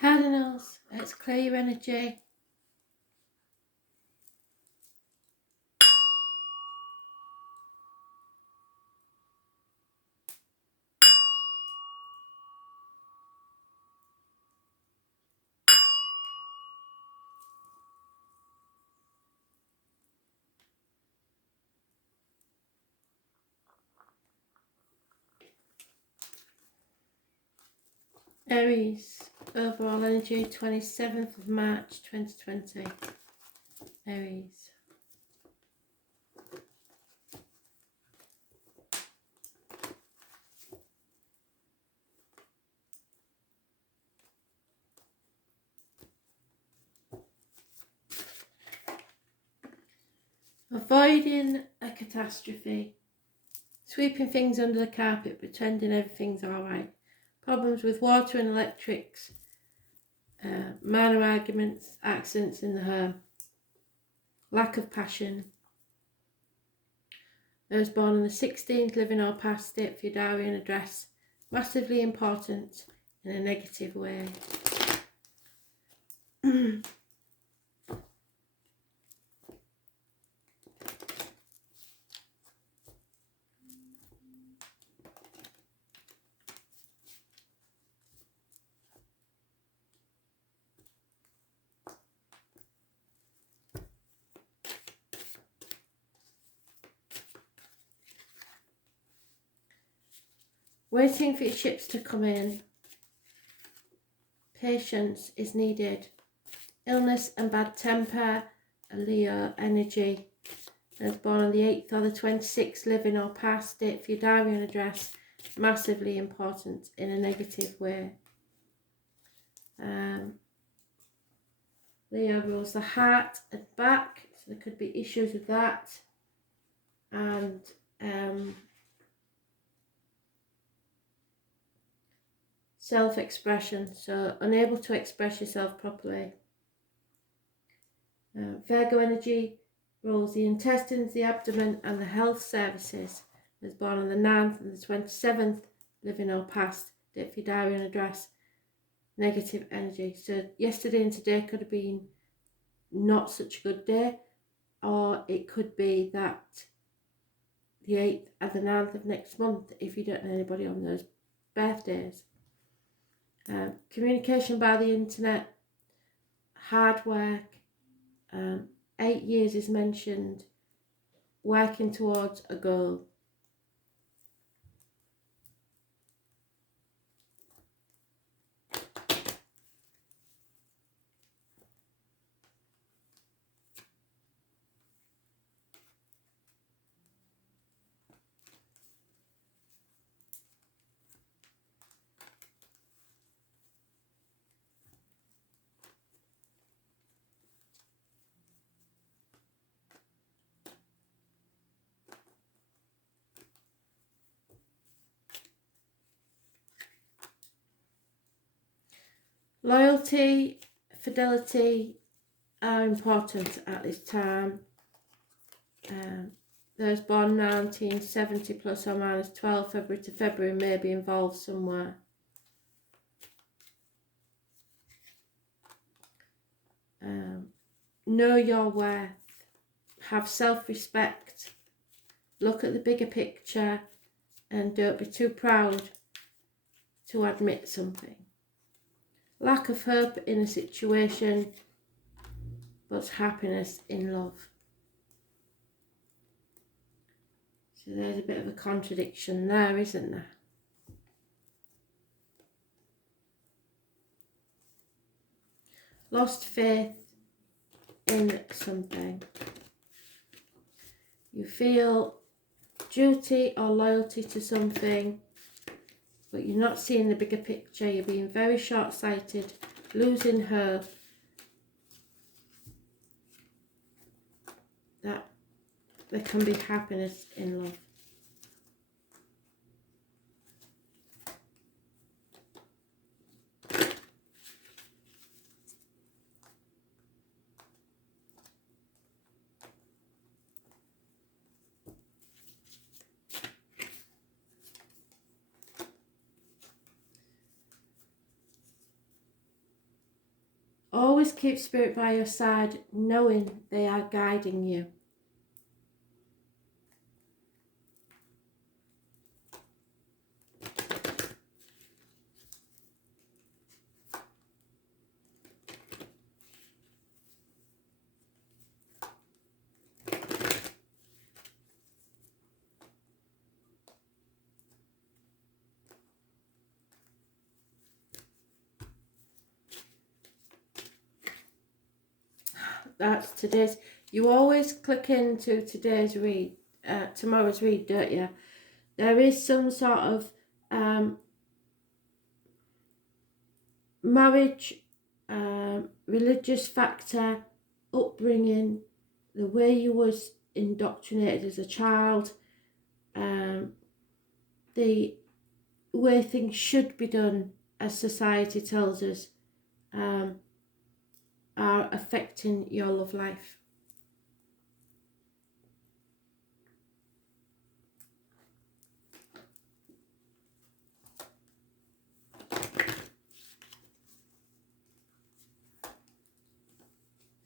Cardinals, let's clear your energy. Aries, overall energy, 27th of March 2020. Aries. Avoiding a catastrophe. Sweeping things under the carpet, pretending everything's alright. Problems with water and electrics. Minor arguments, accidents in the home. Lack of passion. Those born on the 16th, living or past, state for your diary and address. Massively important in a negative way. Waiting for your chips to come in. Patience is needed. Illness and bad temper, a Leo energy. Those born on the 8th or the 26th, living or past, date for your diary and address. Massively important in a negative way. Leo rules the heart and back, so there could be issues with that. And self-expression, so unable to express yourself properly. Virgo energy rules the intestines, the abdomen and the health services. Was born on the 9th and the 27th, living or past, date for your diary and address. Negative energy, so yesterday and today could have been not such a good day, or it could be that the 8th and the 9th of next month, if you don't know anybody on those birthdays. Communication by the internet, hard work, 8 years is mentioned, working towards a goal. Loyalty, fidelity are important at this time. Those born 1970 plus or minus 12 February to February may be involved somewhere. Know your worth. Have self-respect. Look at the bigger picture and don't be too proud to admit something. Lack of hope in a situation, but happiness in love. So there's a bit of a contradiction there, isn't there? Lost faith in something. You feel duty or loyalty to something, but you're not seeing the bigger picture. You're being very short-sighted, losing hope that there can be happiness in love. Always keep spirit by your side, knowing they are guiding you. That's today's. You always click into today's read, tomorrow's read, don't you? There is some sort of marriage, religious factor, upbringing, the way you was indoctrinated as a child, the way things should be done as society tells us, are affecting your love life.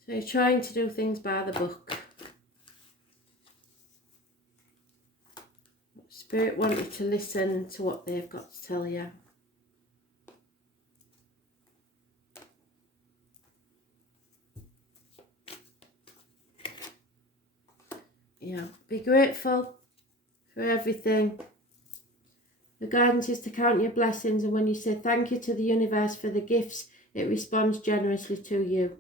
So you're trying to do things by the book. Spirit want you to listen to what they've got to tell you. Yeah, be grateful for everything. The guidance is to count your blessings, and when you say thank you to the universe for the gifts, it responds generously to you.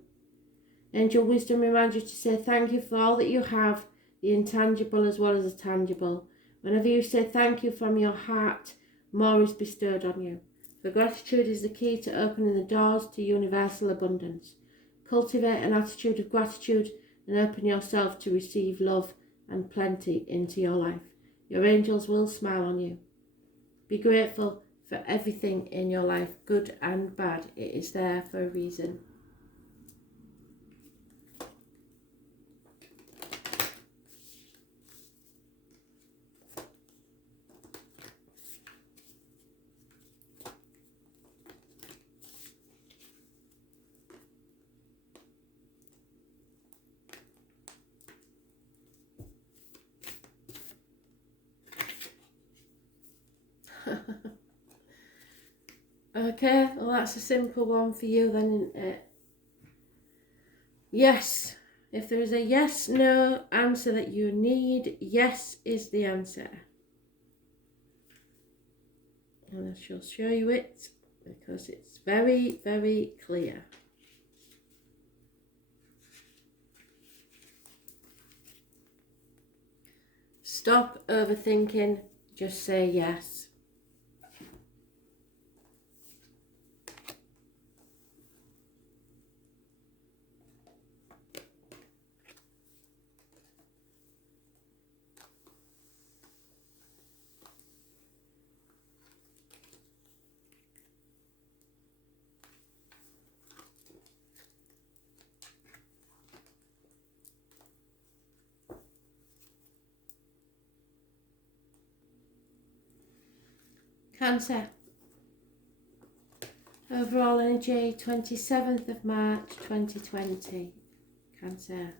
Angel wisdom reminds you to say thank you for all that you have, the intangible as well as the tangible. Whenever you say thank you from your heart, more is bestowed on you. For gratitude is the key to opening the doors to universal abundance. Cultivate an attitude of gratitude and open yourself to receive love and plenty into your life. Your angels will smile on you. Be grateful for everything in your life, good and bad. It is there for a reason. Okay, well that's a simple one for you then, isn't it? Yes. If there is a yes, no answer that you need, yes is the answer. And I shall show you it because it's very, very clear. Stop overthinking, just say yes. Cancer. Overall energy, 27th of March 2020. Cancer.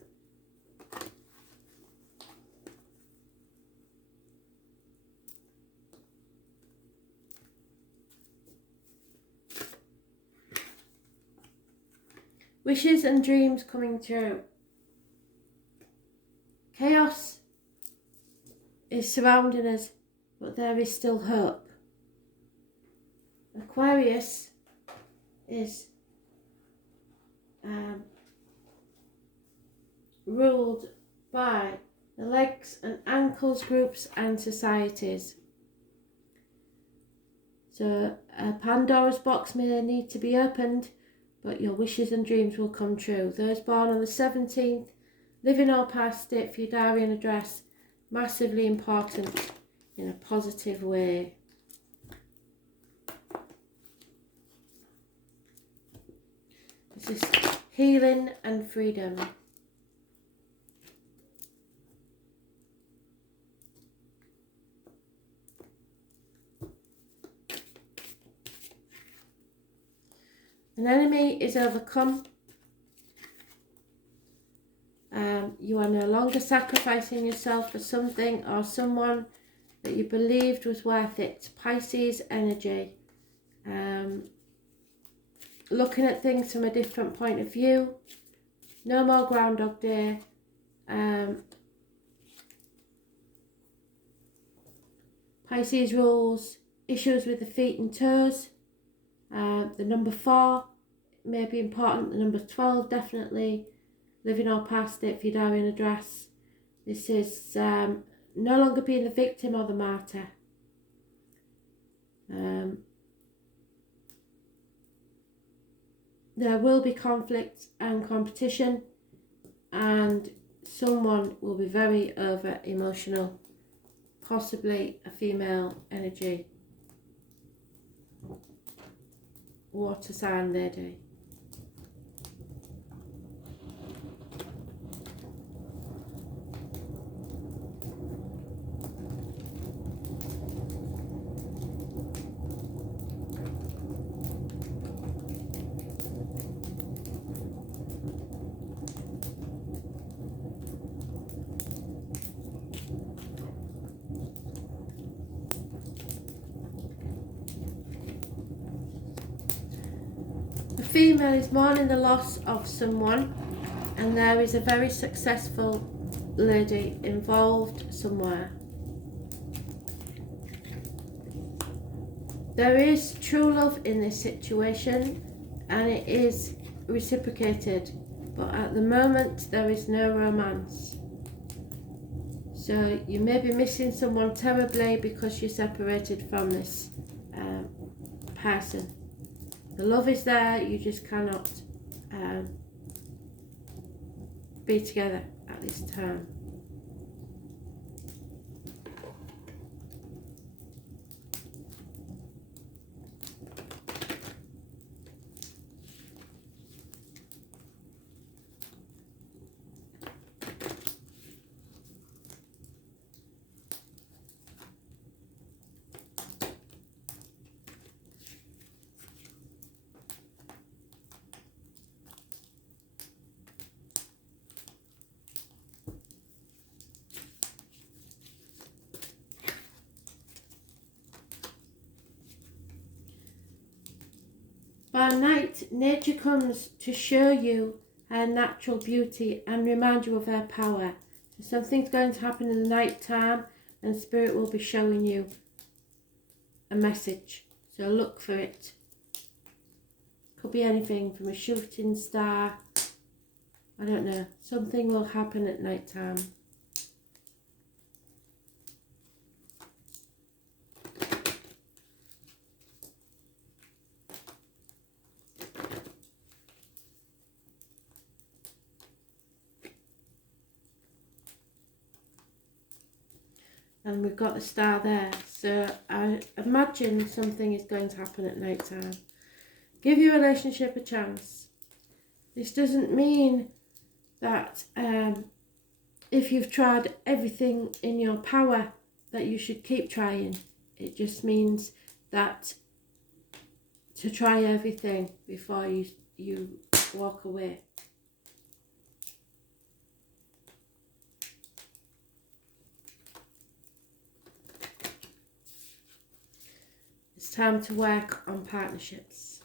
Wishes and dreams coming true. Chaos is surrounding us, but there is still hope. Aquarius is ruled by the legs and ankles groups and societies. So a Pandora's box may need to be opened, but your wishes and dreams will come true. Those born on the 17th, living or past, date for your diary and address, massively important in a positive way. This is healing and freedom. An enemy is overcome You are no longer sacrificing yourself for something or someone that you believed was worth it. Pisces energy. Looking at things from a different point of view. No more Groundhog Day. Pisces rules issues with the feet and toes. The number 4 may be important. The number 12 definitely. Living or past it for your diary and address. This is no longer being the victim or the martyr. There will be conflict and competition, and someone will be very over emotional, possibly a female energy. Water sign lady. The female is mourning the loss of someone, and there is a very successful lady involved somewhere. There is true love in this situation, and it is reciprocated, but at the moment there is no romance. So you may be missing someone terribly because you're separated from this person. The love is there, you just cannot be together at this time. By night, nature comes to show you her natural beauty and remind you of her power. So something's going to happen in the night time, and Spirit will be showing you a message. So look for it. Could be anything from a shooting star. I don't know. Something will happen at night time. And we've got the star there, so I imagine something is going to happen at night time. Give your relationship a chance. This doesn't mean that if you've tried everything in your power that you should keep trying. It just means that to try everything before you walk away. It's time to work on partnerships.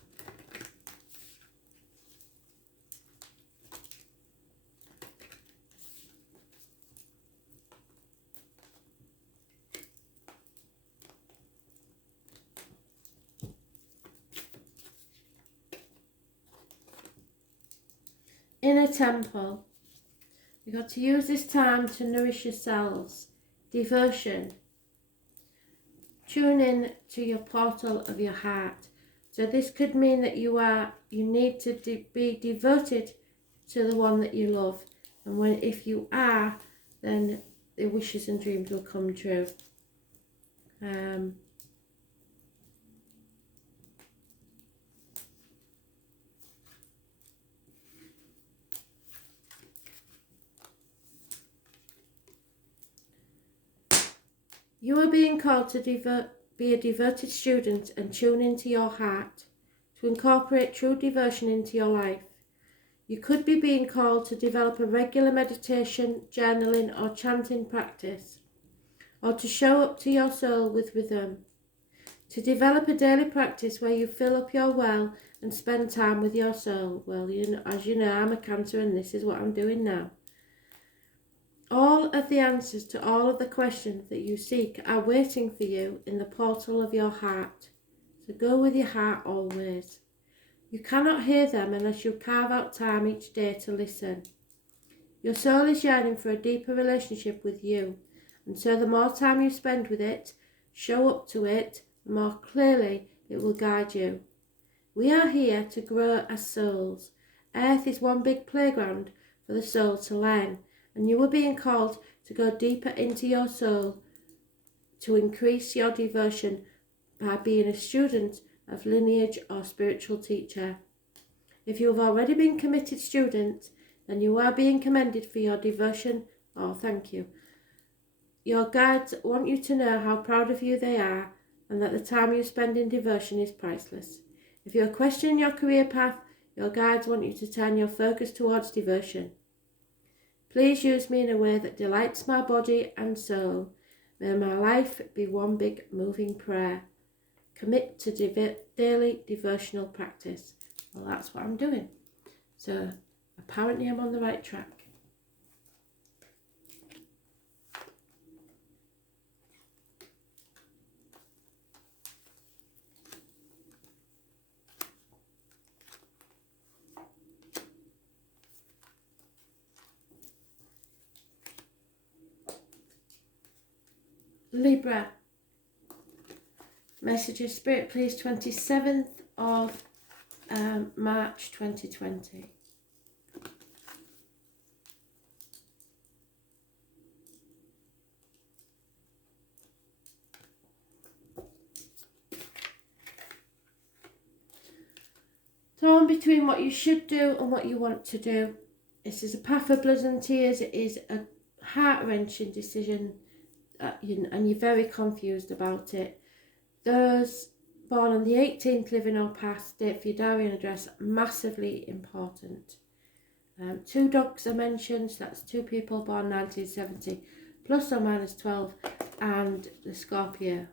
In a temple, you've got to use this time to nourish yourselves. Devotion. Tune in to your portal of your heart. So this could mean that you need to be devoted to the one that you love. And if you are, then the wishes and dreams will come true. You are being called to be a devoted student and tune into your heart, to incorporate true devotion into your life. You could be being called to develop a regular meditation, journaling or chanting practice, or to show up to your soul with rhythm. To develop a daily practice where you fill up your well and spend time with your soul. Well, as you know, I'm a Cancer and this is what I'm doing now. All of the answers to all of the questions that you seek are waiting for you in the portal of your heart. So go with your heart always. You cannot hear them unless you carve out time each day to listen. Your soul is yearning for a deeper relationship with you, and so the more time you spend with it, show up to it, the more clearly it will guide you. We are here to grow as souls. Earth is one big playground for the soul to learn, and you are being called to go deeper into your soul, to increase your devotion by being a student of lineage or spiritual teacher. If you have already been committed student, then you are being commended for your devotion. Oh, thank you. Your guides want you to know how proud of you they are and that the time you spend in devotion is priceless. If you are questioning your career path, your guides want you to turn your focus towards devotion. Please use me in a way that delights my body and soul. May my life be one big moving prayer. Commit to daily devotional practice. Well, that's what I'm doing. So apparently I'm on the right track. Libra. Message of Spirit, please. 27th of March 2020. Torn between what you should do and what you want to do. This is a path of blood and tears. It is a heart-wrenching decision, and you're very confused about it. Those born on the 18th, living or past, date for your diary and address, massively important. 2 dogs are mentioned, so that's 2 people born 1970, plus or minus 12, and the Scorpio.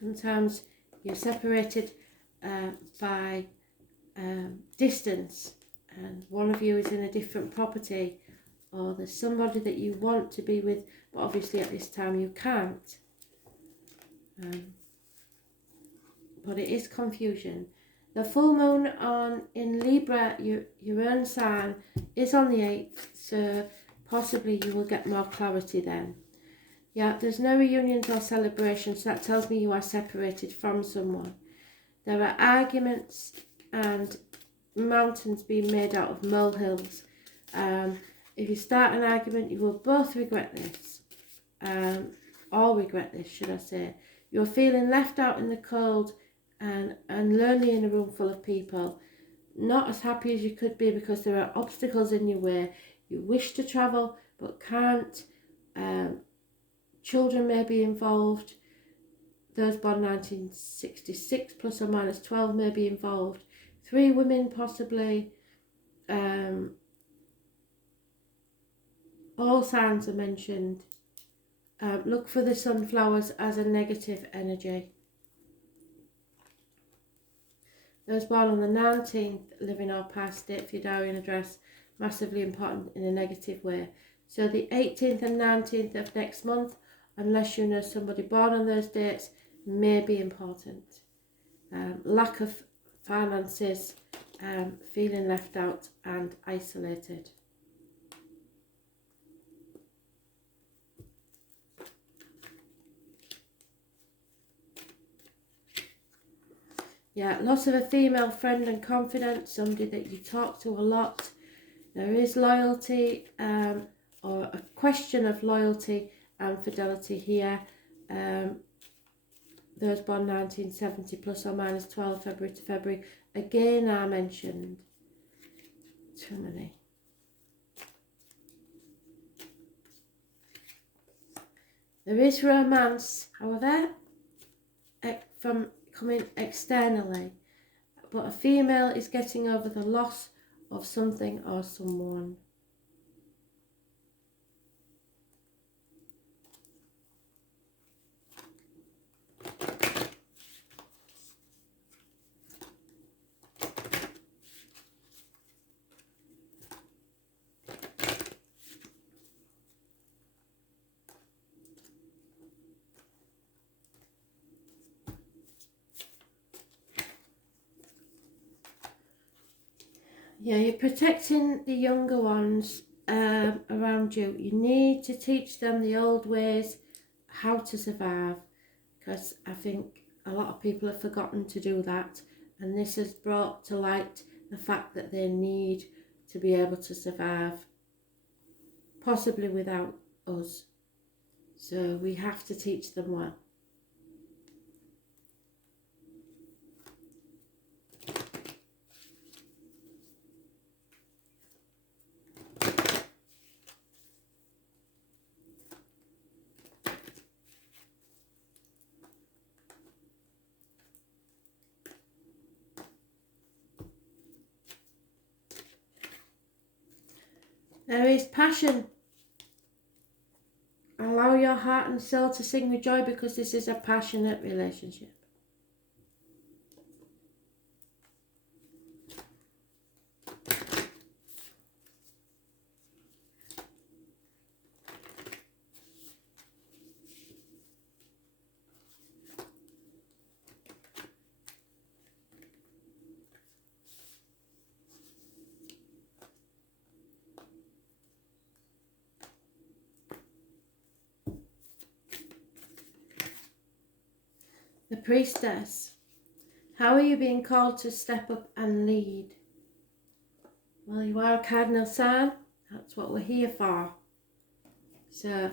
Sometimes you're separated by distance, and one of you is in a different property, or there's somebody that you want to be with, but obviously at this time you can't. But it is confusion. The full moon in Libra, your own sign, is on the 8th, so possibly you will get more clarity then. Yeah, there's no reunions or celebrations, so that tells me you are separated from someone. There are arguments and mountains being made out of molehills. If you start an argument, you will both regret this. Or regret this, should I say. You're feeling left out in the cold and lonely in a room full of people. Not as happy as you could be because there are obstacles in your way. You wish to travel but can't. Children may be involved. Those born 1966 plus or minus 12 may be involved. 3 women possibly. All signs are mentioned. Look for the sunflowers as a negative energy. Those born on the 19th, living or past, date for your diary and address, massively important in a negative way. So the 18th and 19th of next month, unless you know somebody born on those dates, may be important. Lack of finances, feeling left out and isolated. Yeah, loss of a female friend and confidant, somebody that you talk to a lot. There is loyalty or a question of loyalty and fidelity here. Those born 1970 plus or minus 12, February to February, again are mentioned. Too many. There is romance, however, from coming externally, but a female is getting over the loss of something or someone. Yeah, you're protecting the younger ones around you. You need to teach them the old ways, how to survive, because I think a lot of people have forgotten to do that, and this has brought to light the fact that they need to be able to survive, possibly without us. So we have to teach them well. There is passion. Allow your heart and soul to sing with joy, because this is a passionate relationship. The Priestess. How are you being called to step up and lead? Well, you are a Cardinal sign. That's what we're here for. So,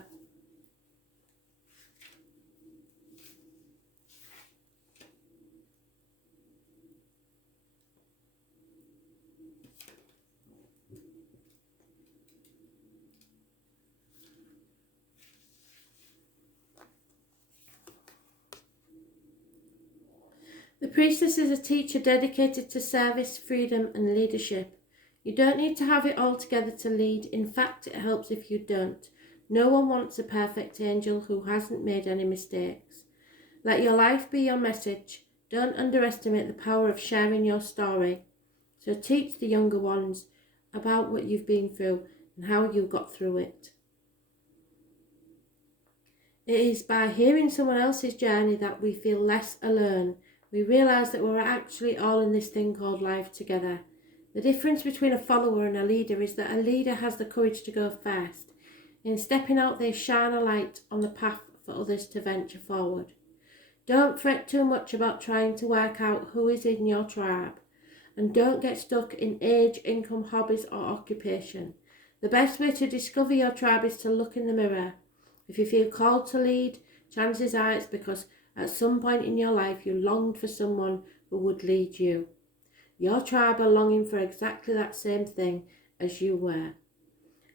the Priestess is a teacher dedicated to service, freedom and leadership. You don't need to have it all together to lead. In fact, it helps if you don't. No one wants a perfect angel who hasn't made any mistakes. Let your life be your message. Don't underestimate the power of sharing your story. So teach the younger ones about what you've been through and how you got through it. It is by hearing someone else's journey that we feel less alone. We realise that we're actually all in this thing called life together. The difference between a follower and a leader is that a leader has the courage to go first. In stepping out, they shine a light on the path for others to venture forward. Don't fret too much about trying to work out who is in your tribe. And don't get stuck in age, income, hobbies or occupation. The best way to discover your tribe is to look in the mirror. If you feel called to lead, chances are it's because at some point in your life you longed for someone who would lead you. Your tribe are longing for exactly that same thing as you were,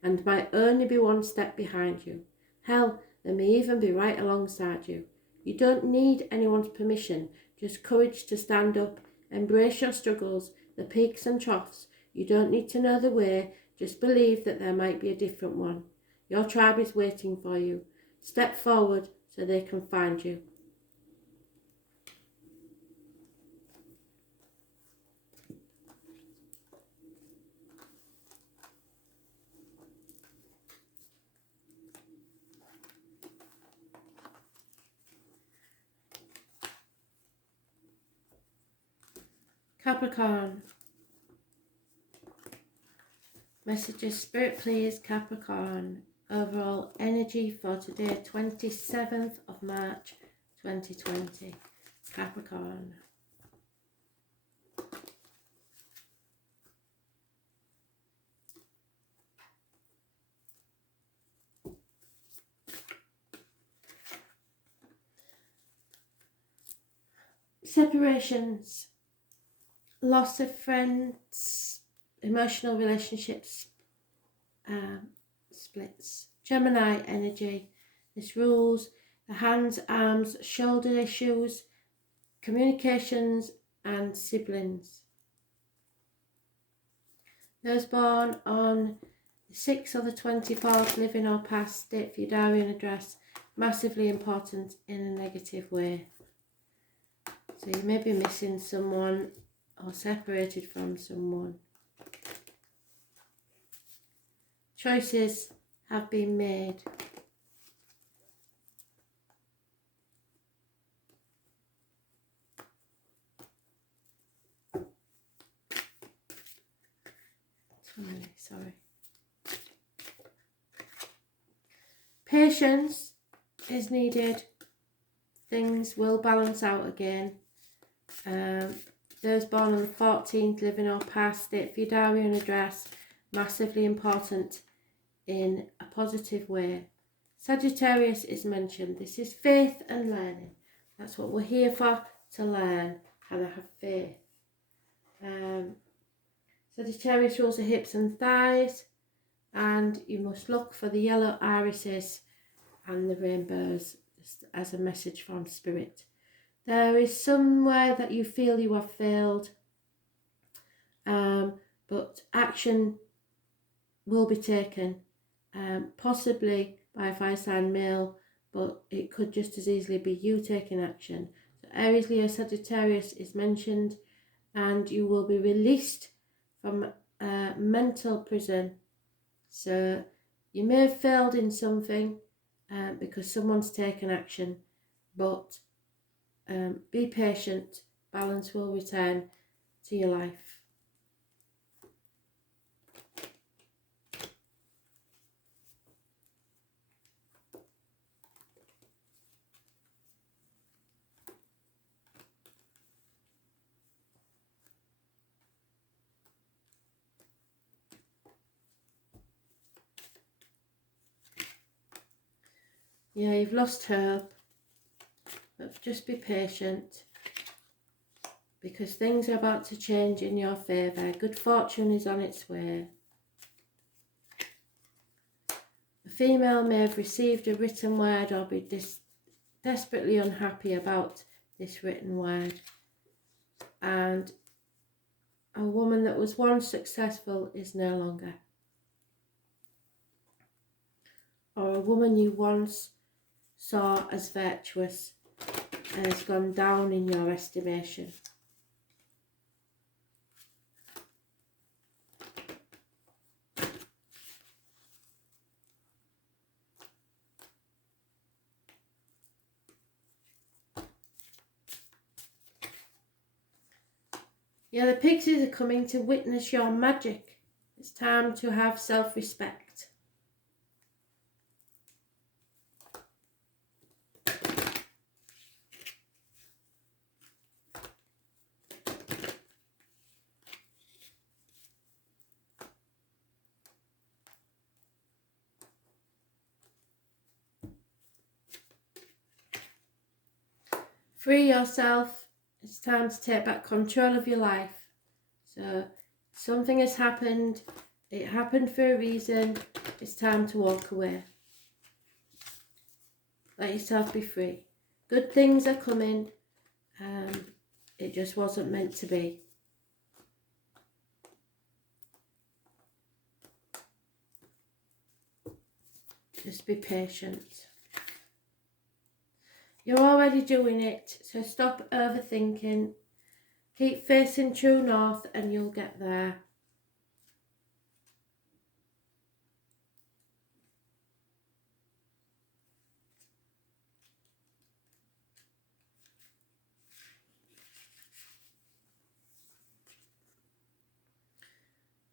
and might only be one step behind you. Hell, they may even be right alongside you. You don't need anyone's permission, just courage to stand up, embrace your struggles, the peaks and troughs. You don't need to know the way, just believe that there might be a different one. Your tribe is waiting for you. Step forward so they can find you. Capricorn. Messages, Spirit please, Capricorn. Overall energy for today, 27th of March 2020. Capricorn. Separations, loss of friends, emotional relationships, splits. Gemini energy. This rules the hands, arms, shoulder issues, communications and siblings. Those born on the 6th or the 24th, living or past, date for your diary and address, massively important in a negative way. So you may be missing someone or separated from someone. Choices have been made. Sorry. Patience is needed. Things will balance out again. Those born on the 14th, living or past, date for your diary and address, massively important in a positive way. Sagittarius is mentioned. This is faith and learning. That's what we're here for, to learn how to have faith. Sagittarius rules the hips and thighs, and you must look for the yellow irises and the rainbows as a message from spirit. There is somewhere that you feel you have failed, but action will be taken, possibly by a fire sign male, but it could just as easily be you taking action. So Aries, Leo, Sagittarius is mentioned, and you will be released from mental prison. So you may have failed in something because someone's taken action, but be patient. Balance will return to your life. Yeah, you've lost hope, but just be patient because things are about to change in your favour. Good fortune is on its way. A female may have received a written word or be desperately unhappy about this written word. And a woman that was once successful is no longer. Or a woman you once saw as virtuous has gone down in your estimation. Yeah, the pixies are coming to witness your magic. It's time to have self-respect. Free yourself. It's time to take back control of your life. So something has happened. It happened for a reason. It's time to walk away. Let yourself be free. Good things are coming. It just wasn't meant to be. Just be patient. You're already doing it, so stop overthinking. Keep facing true north and you'll get there.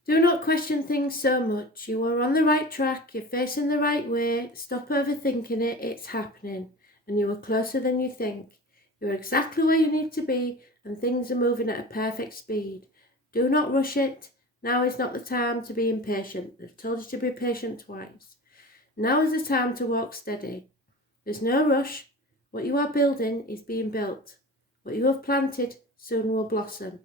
Do not question things so much. You are on the right track. You're facing the right way. Stop overthinking it. It's happening. And you are closer than you think. You're exactly where you need to be and things are moving at a perfect speed. Do not rush it. Now is not the time to be impatient. I've told you to be patient twice. Now is the time to walk steady. There's no rush. What you are building is being built. What you have planted soon will blossom.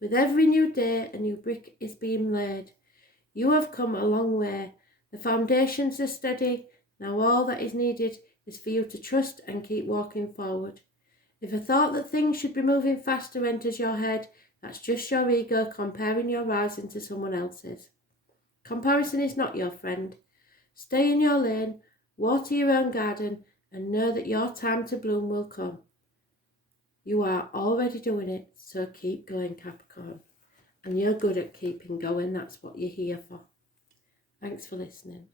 With every new day, a new brick is being laid. You have come a long way. The foundations are steady. Now all that is needed is for you to trust and keep walking forward. If a thought that things should be moving faster enters your head, that's just your ego comparing your rising to someone else's. Comparison is not your friend. Stay in your lane, water your own garden, and know that your time to bloom will come. You are already doing it, so keep going, Capricorn. And you're good at keeping going, that's what you're here for. Thanks for listening.